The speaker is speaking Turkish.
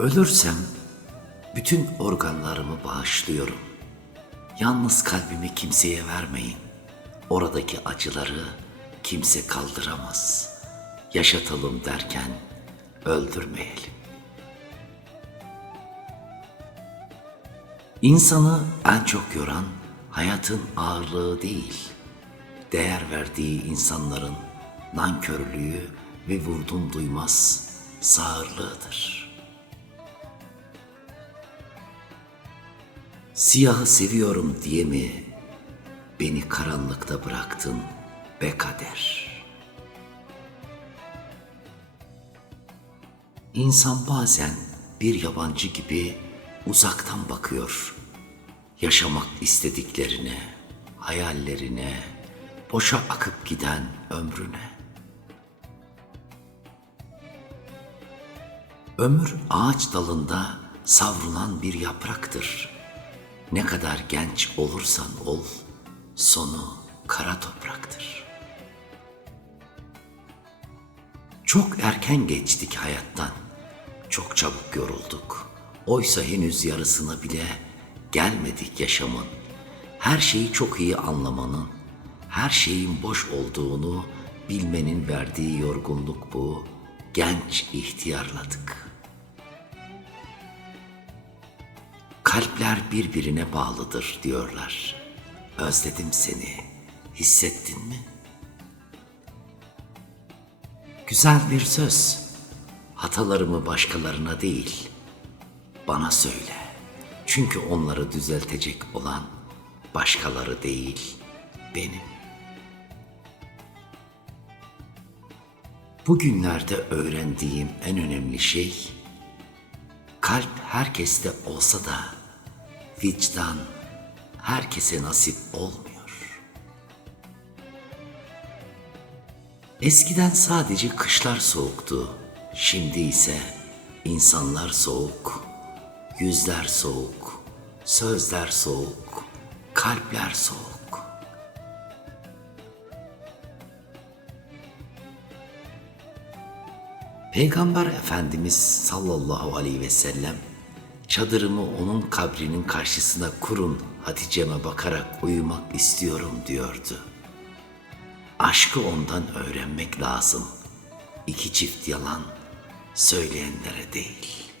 Ölürsem bütün organlarımı bağışlıyorum. Yalnız kalbimi kimseye vermeyin. Oradaki acıları kimse kaldıramaz. Yaşatalım derken öldürmeyelim. İnsanı en çok yoran hayatın ağırlığı değil, değer verdiği insanların nankörlüğü ve vurdum duymaz sağırlığıdır. Siyahı seviyorum diye mi beni karanlıkta bıraktın be kader? İnsan bazen bir yabancı gibi uzaktan bakıyor. Yaşamak istediklerine, hayallerine, boşa akıp giden ömrüne. Ömür ağaç dalında savrulan bir yapraktır. Ne kadar genç olursan ol, sonu kara topraktır. Çok erken geçtik hayattan. Çok çabuk yorulduk. Oysa henüz yarısına bile gelmedik yaşamın. Her şeyi çok iyi anlamanın, her şeyin boş olduğunu bilmenin verdiği yorgunluk bu. Genç ihtiyarladık. Kalpler birbirine bağlıdır diyorlar. Özledim seni. Hissettin mi? Güzel bir söz. Hatalarımı başkalarına değil, bana söyle. Çünkü onları düzeltecek olan başkaları değil, benim. Bugünlerde öğrendiğim en önemli şey, kalp herkeste olsa da vicdan herkese nasip olmuyor. Eskiden sadece kışlar soğuktu. Şimdi ise insanlar soğuk, yüzler soğuk, sözler soğuk, kalpler soğuk. Peygamber Efendimiz sallallahu aleyhi ve sellem çadırımı onun kabrinin karşısına kurun Hatice'me bakarak uyumak istiyorum diyordu. Aşkı ondan öğrenmek lazım. İki çift yalan söyleyenlere değil.''